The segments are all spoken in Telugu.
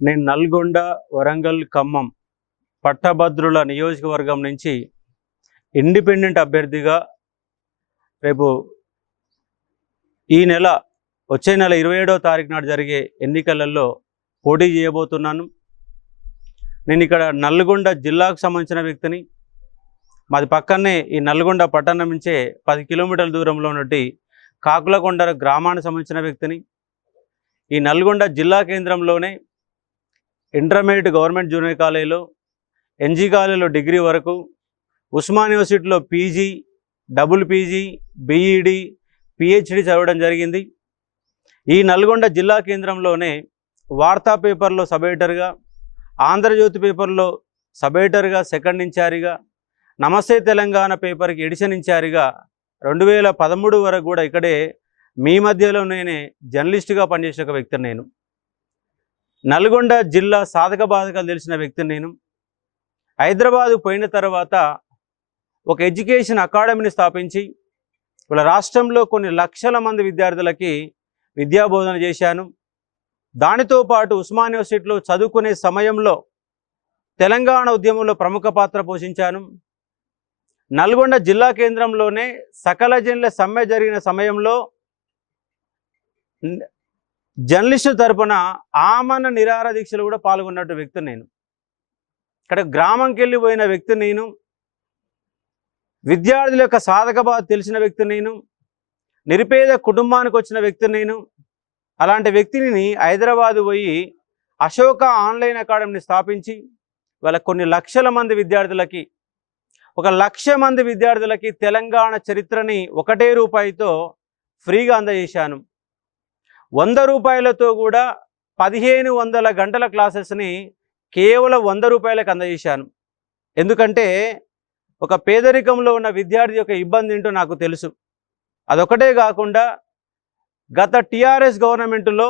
నేను నల్గొండ వరంగల్ ఖమ్మం పట్టభద్రుల నియోజకవర్గం నుంచి ఇండిపెండెంట్ అభ్యర్థిగా రేపు ఈ నెల వచ్చే నెల ఇరవై ఏడవ తారీఖు నాడు జరిగే ఎన్నికలలో పోటీ చేయబోతున్నాను. నేను ఇక్కడ నల్గొండ జిల్లాకు సంబంధించిన వ్యక్తిని మాది పక్కనే ఈ నల్గొండ పట్టణం నుంచే పది కిలోమీటర్ల దూరంలో ఉన్నటి కాకులకొండ గ్రామానికి సంబంధించిన వ్యక్తిని ఈ నల్గొండ జిల్లా కేంద్రంలోనే ఇంటర్మీడియట్ గవర్నమెంట్ జూనియర్ కాలేజీలో ఎన్జీ కాలేజీలో డిగ్రీ వరకు ఉస్మాన్ యూనివర్సిటీలో PG double PG BEd PhD చదవడం జరిగింది. ఈ నల్గొండ జిల్లా కేంద్రంలోనే వార్తా పేపర్లో సబ్ ఎడిటర్గా ఆంధ్రజ్యోతి పేపర్లో సబ్ ఎడిటర్గా సెకండ్ ఇన్ఛార్జిగా నమస్తే తెలంగాణ పేపర్కి ఎడిషన్ ఇన్ఛార్జిగా రెండు వేల పదమూడు వరకు కూడా ఇక్కడే మీ మధ్యలో నేనే జర్నలిస్టుగా పనిచేసిన ఒక వ్యక్తిని నేను. నల్గొండ జిల్లా సాధక బాధకాలు తెలిసిన వ్యక్తిని నేను. హైదరాబాదు పోయిన తర్వాత ఒక ఎడ్యుకేషన్ అకాడమీని స్థాపించి వాళ్ళ రాష్ట్రంలో కొన్ని లక్షల మంది విద్యార్థులకి విద్యాబోధన చేశాను. దానితో పాటు ఉస్మాన్ యూనివర్సిటీలో చదువుకునే సమయంలో తెలంగాణ ఉద్యమంలో ప్రముఖ పాత్ర పోషించాను. నల్గొండ జిల్లా కేంద్రంలోనే సకల జన్ల సమ్మె జరిగిన సమయంలో జర్నలిస్టు తరపున ఆమన నిరార దీక్షలు కూడా పాల్గొన్నట్టు వ్యక్తి నేను. ఇక్కడ గ్రామంకి వెళ్ళిపోయిన వ్యక్తి నేను. విద్యార్థుల యొక్క సాధక బాధ తెలిసిన వ్యక్తి నేను. నిరుపేద కుటుంబానికి వచ్చిన వ్యక్తి నేను. అలాంటి వ్యక్తిని హైదరాబాద్ పోయి అశోక ఆన్లైన్ అకాడమీని స్థాపించి వాళ్ళ కొన్ని లక్షల మంది విద్యార్థులకి ఒక లక్ష మంది విద్యార్థులకి తెలంగాణ చరిత్రని ఒకటే రూపాయితో ఫ్రీగా అందజేశాను. వంద రూపాయలతో కూడా పదిహేను వందల గంటల క్లాసెస్ని కేవలం వంద రూపాయలకు అందజేశాను. ఎందుకంటే ఒక పేదరికంలో ఉన్న విద్యార్థి యొక్క ఇబ్బంది ఏంటో నాకు తెలుసు. అదొకటే కాకుండా గత టిఆర్ఎస్ గవర్నమెంట్లో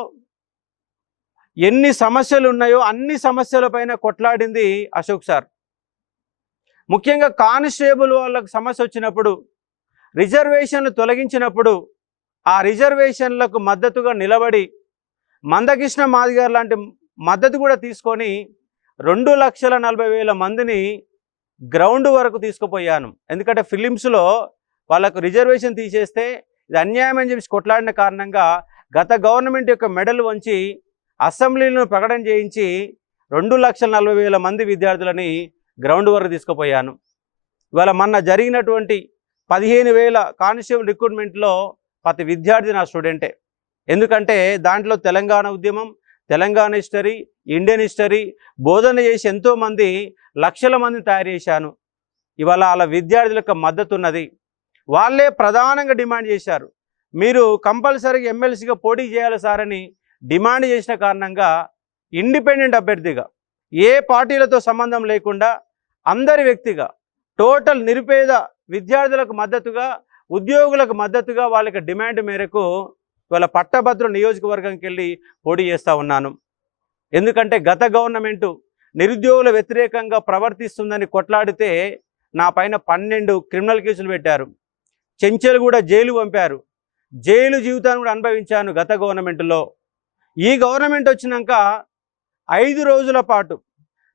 ఎన్ని సమస్యలు ఉన్నాయో అన్ని సమస్యలపైన కొట్లాడింది అశోక్ సార్. ముఖ్యంగా కానిస్టేబుల్ వాళ్ళకు సమస్య వచ్చినప్పుడు రిజర్వేషన్లు తొలగించినప్పుడు ఆ రిజర్వేషన్లకు మద్దతుగా నిలబడి మందకృష్ణ మాదిగారు లాంటి మద్దతు కూడా తీసుకొని రెండు లక్షల నలభై వేల మందిని గ్రౌండ్ వరకు తీసుకుపోయాను. ఎందుకంటే ఫిలిమ్స్లో వాళ్ళకు రిజర్వేషన్ తీసేస్తే ఇది అన్యాయం అని చెప్పి కొట్లాడిన కారణంగా గత గవర్నమెంట్ యొక్క మెడల్ వంచి అసెంబ్లీలను ప్రకటన చేయించి రెండు లక్షల నలభై వేల మంది విద్యార్థులని గ్రౌండ్ వరకు తీసుకుపోయాను. ఇవాళ మొన్న జరిగినటువంటి పదిహేను వేల కానిస్టేబుల్ రిక్రూట్మెంట్లో ప్రతి విద్యార్థి నా స్టూడెంటే. ఎందుకంటే దాంట్లో తెలంగాణ ఉద్యమం తెలంగాణ హిస్టరీ ఇండియన్ హిస్టరీ బోధన చేసి ఎంతోమంది లక్షల మందిని తయారు చేశాను. ఇవాళ వాళ్ళ విద్యార్థులకు మద్దతు ఉన్నది. వాళ్ళే ప్రధానంగా డిమాండ్ చేశారు. మీరు కంపల్సరీగా ఎమ్మెల్సీగా పోటీ చేయాలి సార్ అని డిమాండ్ చేసిన కారణంగా ఇండిపెండెంట్ అభ్యర్థిగా ఏ పార్టీలతో సంబంధం లేకుండా అందరి వ్యక్తిగా టోటల్ నిరుపేద విద్యార్థులకు మద్దతుగా ఉద్యోగులకు మద్దతుగా వాళ్ళకి డిమాండ్ మేరకు వాళ్ళ పట్టభద్ర నియోజకవర్గంకి వెళ్ళి పోటీ చేస్తూ ఉన్నాను. ఎందుకంటే గత గవర్నమెంటు నిరుద్యోగుల వ్యతిరేకంగా ప్రవర్తిస్తుందని కొట్లాడితే నా పైన పన్నెండు క్రిమినల్ కేసులు పెట్టారు. చెంచెలు కూడా జైలు పంపారు. జైలు జీవితాన్ని కూడా అనుభవించాను గత గవర్నమెంట్లో. ఈ గవర్నమెంట్ వచ్చినాక ఐదు రోజుల పాటు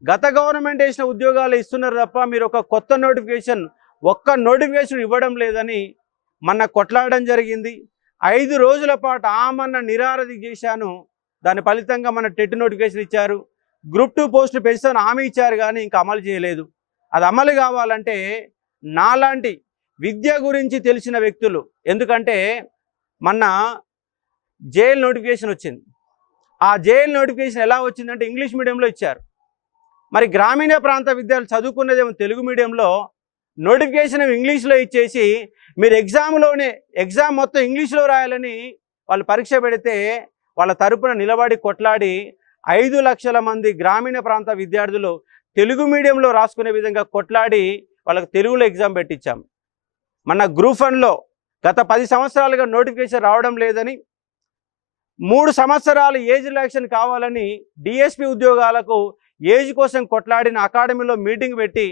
గత గవర్నమెంట్ వేసిన ఉద్యోగాలు ఇస్తున్నారు తప్ప మీరు ఒక కొత్త నోటిఫికేషన్ ఒక్క నోటిఫికేషన్ ఇవ్వడం లేదని మొన్న కొట్లాడడం జరిగింది. ఐదు రోజుల పాటు ఆమన్న నిరారది చేశాను. దాని ఫలితంగా మన టెట్ నోటిఫికేషన్ ఇచ్చారు. గ్రూప్ టూ పోస్టులు పెంచుతాను హామీ ఇచ్చారు కానీ ఇంకా అమలు చేయలేదు. అది అమలు కావాలంటే నాలాంటి విద్య గురించి తెలిసిన వ్యక్తులు ఎందుకంటే మొన్న జైలు నోటిఫికేషన్ వచ్చింది. ఆ జైలు నోటిఫికేషన్ ఎలా వచ్చిందంటే ఇంగ్లీష్ మీడియంలో ఇచ్చారు. మరి గ్రామీణ ప్రాంత విద్యార్థులు చదువుకునేదేమో తెలుగు మీడియంలో నోటిఫికేషన్ ఇంగ్లీష్లో ఇచ్చేసి మీరు ఎగ్జామ్లోనే ఎగ్జామ్ మొత్తం ఇంగ్లీష్లో రాయాలని వాళ్ళు పరీక్ష పెడితే వాళ్ళ తరపున నిలబడి కొట్లాడి ఐదు లక్షల మంది గ్రామీణ ప్రాంత విద్యార్థులు తెలుగు మీడియంలో రాసుకునే విధంగా కొట్లాడి వాళ్ళకి తెలుగులో ఎగ్జామ్ పెట్టించాం. మన గ్రూప్ వన్లో గత పది సంవత్సరాలుగా నోటిఫికేషన్ రావడం లేదని మూడు సంవత్సరాలు ఏజ్ రిలాక్షన్ కావాలని డిఎస్పి ఉద్యోగాలకు ఏజ్ కోసం కొట్లాడిన అకాడమీలో మీటింగ్ పెట్టి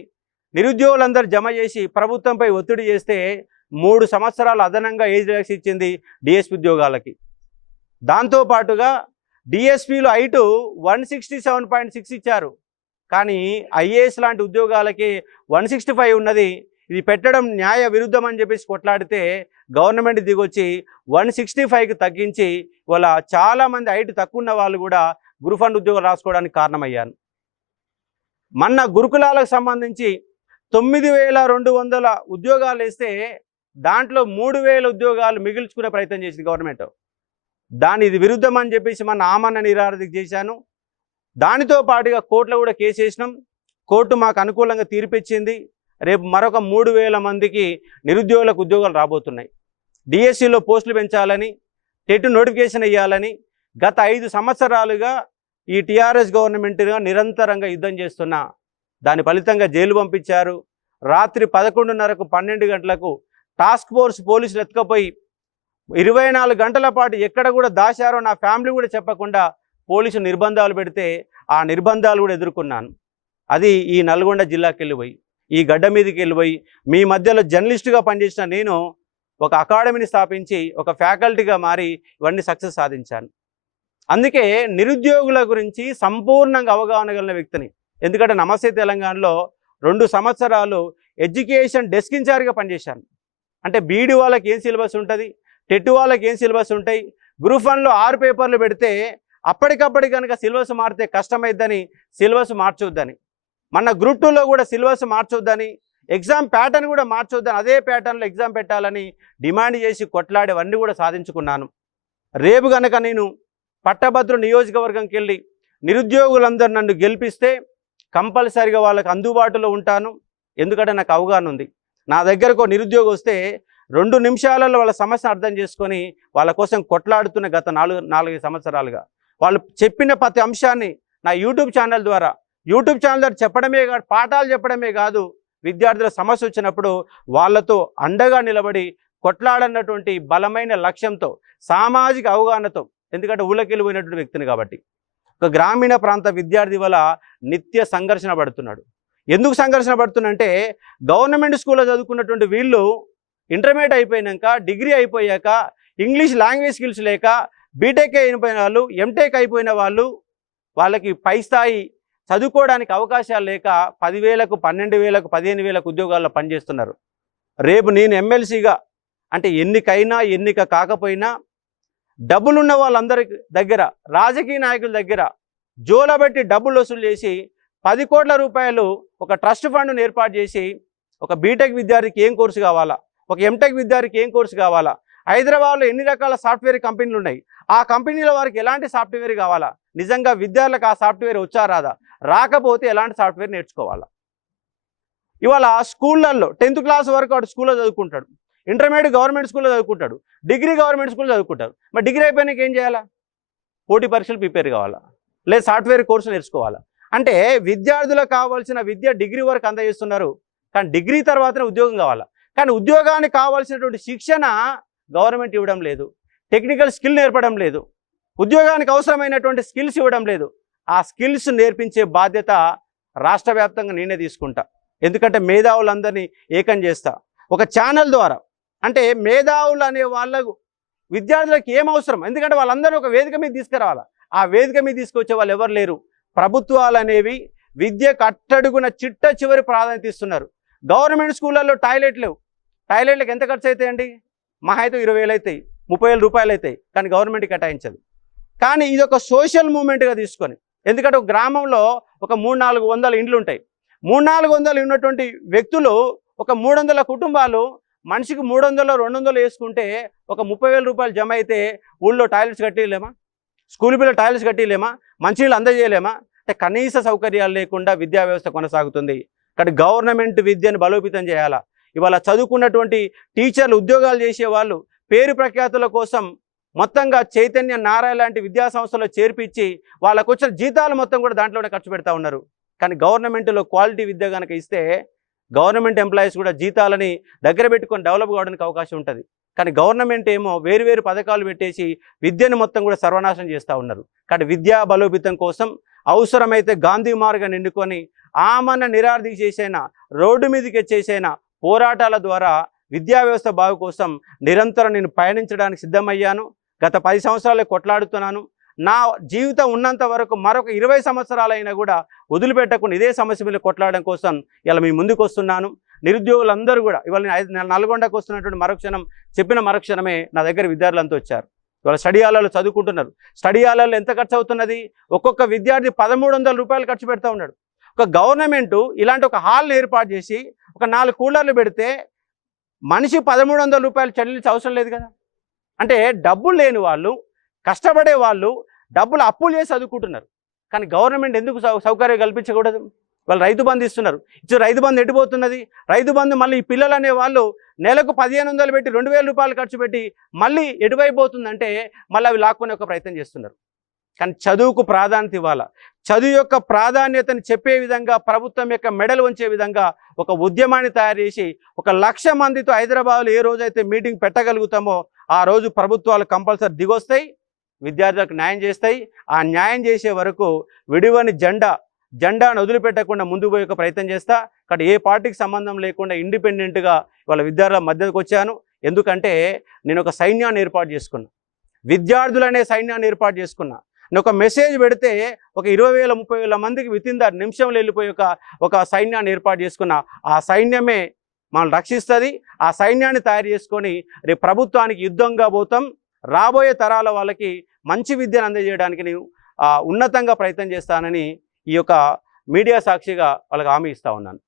నిరుద్యోగులందరూ జమ చేసి ప్రభుత్వంపై ఒత్తిడి చేస్తే మూడు సంవత్సరాలు అదనంగా ఏజ్ రిలాక్స్ ఇచ్చింది డిఎస్పి ఉద్యోగాలకి. దాంతోపాటుగా డిఎస్పీలు ఐటు one sixty seven point six ఇచ్చారు. కానీ ఐఏఎస్ లాంటి ఉద్యోగాలకి వన్ సిక్స్టీ ఫైవ్ ఉన్నది. ఇది పెట్టడం న్యాయ విరుద్ధం అని చెప్పేసి కొట్లాడితే గవర్నమెంట్ దిగొచ్చి వన్ సిక్స్టీ ఫైవ్కి తగ్గించి ఇవాళ చాలామంది ఐటు తక్కువ ఉన్న వాళ్ళు కూడా గురు ఫండ్ ఉద్యోగం రాసుకోవడానికి కారణమయ్యాను మొన్న గురుకులాలకు సంబంధించి తొమ్మిది వేల రెండు వందల ఉద్యోగాలు వేస్తే దాంట్లో మూడు వేల ఉద్యోగాలు మిగిల్చుకునే ప్రయత్నం చేసింది గవర్నమెంట్. దాని ఇది విరుద్ధం అని చెప్పేసి మన ఆమన్న నిరారధిక చేశాను. దానితో పాటుగా కోర్టులో కూడా కేసు వేసినాం. కోర్టు మాకు అనుకూలంగా తీర్పిచ్చింది. రేపు మరొక మూడు వేల మందికి నిరుద్యోగులకు ఉద్యోగాలు రాబోతున్నాయి. డిఎస్సిలో పోస్టులు పెంచాలని టెట్ నోటిఫికేషన్ ఇవ్వాలని గత ఐదు సంవత్సరాలుగా ఈ టీఆర్ఎస్ గవర్నమెంట్గా నిరంతరంగా యుద్ధం చేస్తున్నా దాని ఫలితంగా జైలు పంపించారు. రాత్రి పదకొండున్నరకు పన్నెండు గంటలకు టాస్క్ ఫోర్స్ పోలీసులు ఎత్తుకపోయి ఇరవై నాలుగు గంటల పాటు ఎక్కడ కూడా దాచారో నా ఫ్యామిలీ కూడా చెప్పకుండా పోలీసు నిర్బంధాలు పెడితే ఆ నిర్బంధాలు కూడా ఎదుర్కొన్నాను. అది ఈ నల్గొండ జిల్లాకి వెళ్ళిపోయి ఈ గడ్డ మీదకి వెళ్ళిపోయి మీ మధ్యలో జర్నలిస్టుగా పనిచేసిన నేను ఒక అకాడమీని స్థాపించి ఒక ఫ్యాకల్టీగా మారి ఇవన్నీ సక్సెస్ సాధించాను. అందుకే నిరుద్యోగుల గురించి సంపూర్ణంగా అవగాహన కలిగిన వ్యక్తిని ఎందుకంటే నమస్తే తెలంగాణలో రెండు సంవత్సరాలు ఎడ్యుకేషన్ డెస్క్ ఇన్ఛార్జ్గా పనిచేశాను. అంటే బీడీ వాళ్ళకి ఏం సిలబస్ ఉంటుంది? టెట్ వాళ్ళకి ఏం సిలబస్ ఉంటాయి? గ్రూప్ వన్లో ఆరు పేపర్లు పెడితే అప్పటికప్పటి కనుక సిలబస్ మారితే కష్టమైద్దని సిలబస్ మార్చొద్దని. మన గ్రూప్ టూలో కూడా సిలబస్ మార్చొద్దని ఎగ్జామ్ ప్యాటర్న్ కూడా మార్చొద్దని అదే ప్యాటర్న్లో ఎగ్జామ్ పెట్టాలని డిమాండ్ చేసి కొట్లాడేవన్నీ కూడా సాధించుకున్నాను. రేపు కనుక నేను పట్టభద్రు నియోజకవర్గంకి వెళ్ళి నిరుద్యోగులందరూ నన్ను గెలిపిస్తే కంపల్సరిగా వాళ్ళకి అందుబాటులో ఉంటాను. ఎందుకంటే నాకు అవగాహన ఉంది. నా దగ్గరకు నిరుద్యోగం వస్తే రెండు నిమిషాలలో వాళ్ళ సమస్యను అర్థం చేసుకొని వాళ్ళ కోసం కొట్లాడుతున్న గత నాలుగు నాలుగు సంవత్సరాలుగా. వాళ్ళు చెప్పిన ప్రతి అంశాన్ని నా యూట్యూబ్ ఛానల్ ద్వారా యూట్యూబ్ ఛానల్ ద్వారా చెప్పడమే కాదు పాఠాలు చెప్పడమే కాదు విద్యార్థుల సమస్య వచ్చినప్పుడు వాళ్ళతో అండగా నిలబడి కొట్లాడన్నటువంటి బలమైన లక్ష్యంతో సామాజిక అవగాహనతో ఎందుకంటే ఊళ్ళకెళ్ళిపోయినటువంటి వ్యక్తిని కాబట్టి. ఒక గ్రామీణ ప్రాంత విద్యార్థి వల్ల నిత్య సంఘర్షణ పడుతున్నాడు. ఎందుకు సంఘర్షణ పడుతుందంటే గవర్నమెంట్ స్కూల్లో చదువుకున్నటువంటి వీళ్ళు ఇంటర్మీడియట్ అయిపోయినాక డిగ్రీ అయిపోయాక ఇంగ్లీష్ లాంగ్వేజ్ స్కిల్స్ లేక బీటెక్ అయిపోయిన వాళ్ళు ఎంటెక్ అయిపోయిన వాళ్ళు వాళ్ళకి పై స్థాయి చదువుకోవడానికి అవకాశాలు లేక పదివేలకు పన్నెండు వేలకు పదిహేను వేలకు ఉద్యోగాల్లో పనిచేస్తున్నారు. రేపు నేను ఎమ్మెల్సీగా అంటే ఎన్నికైనా ఎన్నిక కాకపోయినా డబ్బులున్న వాళ్ళందరి దగ్గర రాజకీయ నాయకుల దగ్గర జోలబెట్టి డబ్బులు వసూలు చేసి పది కోట్ల రూపాయలు ఒక ట్రస్ట్ ఫండ్ను ఏర్పాటు చేసి ఒక బీటెక్ విద్యార్థికి ఏం కోర్సు కావాలా? ఒక ఎంటెక్ విద్యార్థికి ఏం కోర్సు కావాలా? హైదరాబాద్లో ఎన్ని రకాల సాఫ్ట్వేర్ కంపెనీలు ఉన్నాయి? ఆ కంపెనీల వారికి ఎలాంటి సాఫ్ట్వేర్ కావాలా? నిజంగా విద్యార్థులకు ఆ సాఫ్ట్వేర్ వచ్చా రాదా? రాకపోతే ఎలాంటి సాఫ్ట్వేర్ నేర్చుకోవాలా? ఇవాళ స్కూళ్ళల్లో టెన్త్ క్లాస్ వరకు వాడు స్కూల్లో చదువుకుంటాడు. ఇంటర్మీడియట్ గవర్నమెంట్ స్కూల్లో చదువుకుంటాడు. డిగ్రీ గవర్నమెంట్ స్కూల్లో చదువుకుంటారు మరి డిగ్రీ అయిపోయినాక ఏం చేయాలా? పోటీ పరీక్షలు ప్రిపేర్ కావాలా? లేదా సాఫ్ట్వేర్ కోర్సు నేర్చుకోవాలా? అంటే విద్యార్థులకు కావాల్సిన విద్య డిగ్రీ వరకు అందజేస్తున్నారు. కానీ డిగ్రీ తర్వాతనే ఉద్యోగం కావాలా? కానీ ఉద్యోగానికి కావాల్సినటువంటి శిక్షణ గవర్నమెంట్ ఇవ్వడం లేదు. టెక్నికల్ స్కిల్ నేర్పడం లేదు. ఉద్యోగానికి అవసరమైనటువంటి స్కిల్స్ ఇవ్వడం లేదు. ఆ స్కిల్స్ నేర్పించే బాధ్యత రాష్ట్ర వ్యాప్తంగా నేనే తీసుకుంటా. ఎందుకంటే మేధావులందరినీ ఏకం చేస్తా. ఒక ఛానల్ ద్వారా అంటే మేధావులు అనే వాళ్ళకు విద్యార్థులకు ఏం అవసరం? ఎందుకంటే వాళ్ళందరూ ఒక వేదిక మీద తీసుకురావాలి? ఆ వేదిక మీద తీసుకొచ్చే వాళ్ళు ఎవరు లేరు. ప్రభుత్వాలు అనేవి విద్యకు అట్టడుగున చిట్ట చివరి ప్రాధాన్యత ఇస్తున్నారు. గవర్నమెంట్ స్కూళ్ళల్లో టాయిలెట్ లేవు. టాయిలెట్లకు ఎంత ఖర్చు అవుతాయండి మహా అయితే ఇరవై వేలు అవుతాయి ముప్పై వేల రూపాయలు అవుతాయి కానీ గవర్నమెంట్ కేటాయించదు. కానీ ఇది ఒక సోషల్ మూమెంట్గా తీసుకొని ఎందుకంటే ఒక గ్రామంలో ఒక మూడు నాలుగు వందల ఇండ్లు ఉంటాయి మూడు నాలుగు వందలు ఉన్నటువంటి వ్యక్తులు ఒక మూడు వందల కుటుంబాలు మనిషికి మూడు వందలు రెండు వందలు వేసుకుంటే ఒక ముప్పై వేల రూపాయలు జమ అయితే ఊళ్ళో టాయిలెట్స్ కట్టిలేమా స్కూల్ పిల్లలు టాయిలెట్స్ కట్టిలేమా మంచినీళ్ళు అందజేయలేమా? అంటే కనీస సౌకర్యాలు లేకుండా విద్యా వ్యవస్థ కొనసాగుతుంది. కానీ గవర్నమెంట్ విద్యను బలోపేతం చేయాలా? ఇవాళ చదువుకున్నటువంటి టీచర్లు ఉద్యోగాలు చేసే వాళ్ళు పేరు ప్రఖ్యాతుల కోసం మొత్తంగా చైతన్య నారాయణ లాంటి విద్యా సంస్థలో చేర్పించి వాళ్ళకు వచ్చిన జీతాలు మొత్తం కూడా దాంట్లోనే ఖర్చు పెడతా ఉన్నారు. కానీ గవర్నమెంట్లో క్వాలిటీ విద్య కనుక ఇస్తే గవర్నమెంట్ ఎంప్లాయీస్ కూడా జీతాలని దగ్గర పెట్టుకొని డెవలప్ కావడానికి అవకాశం ఉంటుంది. కానీ గవర్నమెంట్ ఏమో వేరు వేరు పథకాలు పెట్టేసి విద్యను మొత్తం కూడా సర్వనాశనం చేస్తూ ఉన్నారు. కానీ విద్యా బలోపేతం కోసం అవసరమైతే గాంధీ మార్గాన్ని ఎన్నుకొని ఆమన్న నిరార్థి చేసైనా రోడ్డు మీదకి వచ్చేసైనా పోరాటాల ద్వారా విద్యా వ్యవస్థ బాగు కోసం నిరంతరం నేను పయనించడానికి సిద్ధమయ్యాను. గత పది సంవత్సరాలే కొట్లాడుతున్నాను. నా జీవితం ఉన్నంత వరకు మరొక ఇరవై సంవత్సరాలైనా కూడా వదిలిపెట్టకుండా ఇదే సమస్య మీద కొట్లాడడం కోసం ఇలా మీ ముందుకు వస్తున్నాను. నిరుద్యోగులందరూ కూడా ఇవాళ నల్గొండకు వస్తున్నటువంటి మరుక్షణం చెప్పిన మరుక్షణమే నా దగ్గర విద్యార్థులంతా వచ్చారు. ఇవాళ స్టడీ హాలలో చదువుకుంటున్నారు. స్టడీ హాలలో ఎంత ఖర్చు అవుతున్నది? ఒక్కొక్క విద్యార్థి పదమూడు రూపాయలు ఖర్చు పెడతా ఉన్నాడు. ఒక గవర్నమెంట్ ఇలాంటి ఒక హాల్ని ఏర్పాటు చేసి ఒక నాలుగు కూలర్లు పెడితే మనిషి పదమూడు వందల రూపాయలు చెల్లించే అవసరం లేదు కదా? అంటే డబ్బులు లేని వాళ్ళు కష్టపడే వాళ్ళు డబ్బులు అప్పులు చేసి చదువుకుంటున్నారు. కానీ గవర్నమెంట్ ఎందుకు సౌ సౌకర్యం కల్పించకూడదు? వాళ్ళు రైతు బంధు ఇస్తున్నారు. ఇచ్చి రైతు బంధు ఎడిపోతున్నది రైతు బంధు మళ్ళీ ఈ పిల్లలు అనే వాళ్ళు నెలకు పదిహేను వందలు పెట్టి రెండు వేల రూపాయలు ఖర్చు పెట్టి మళ్ళీ ఎటువైపోతుందంటే మళ్ళీ అవి లాక్కునే ఒక ప్రయత్నం చేస్తున్నారు. కానీ చదువుకు ప్రాధాన్యత ఇవ్వాలా? చదువు యొక్క ప్రాధాన్యతను చెప్పే విధంగా ప్రభుత్వం యొక్క మెడలు ఉంచే విధంగా ఒక ఉద్యమాన్ని తయారు చేసి ఒక లక్ష మందితో హైదరాబాద్లో ఏ రోజైతే మీటింగ్ పెట్టగలుగుతామో ఆ రోజు ప్రభుత్వాలు కంపల్సరీ దిగొస్తాయి. విద్యార్థులకు న్యాయం చేస్తాయి. ఆ న్యాయం చేసే వరకు విడివని జెండా జెండాను వదిలిపెట్టకుండా ముందుకు పోయే ప్రయత్నం చేస్తా. కాబట్టి ఏ పార్టీకి సంబంధం లేకుండా ఇండిపెండెంట్గా వాళ్ళ విద్యార్థుల మధ్యకు వచ్చాను. ఎందుకంటే నేను ఒక సైన్యాన్ని ఏర్పాటు చేసుకున్నా. విద్యార్థులనే సైన్యాన్ని ఏర్పాటు చేసుకున్నా. నేను ఒక మెసేజ్ పెడితే ఒక ఇరవై వేల ముప్పై వేల మందికి వితిన్ ఇన్ ద నిమిషంలో వెళ్ళిపోయి ఒక ఒక సైన్యాన్ని ఏర్పాటు చేసుకున్న. ఆ సైన్యమే మనల్ని రక్షిస్తుంది. ఆ సైన్యాన్ని తయారు చేసుకొని రేపు ప్రభుత్వానికి యుద్ధంగా పోతాం. రాబోయే తరాల వాళ్ళకి మంచి విద్యను అందజేయడానికి నేను ఉన్నతంగా ప్రయత్నం చేస్తానని ఈ యొక్క మీడియా సాక్షిగా వాళ్ళకి హామీ ఇస్తూ ఉన్నాను.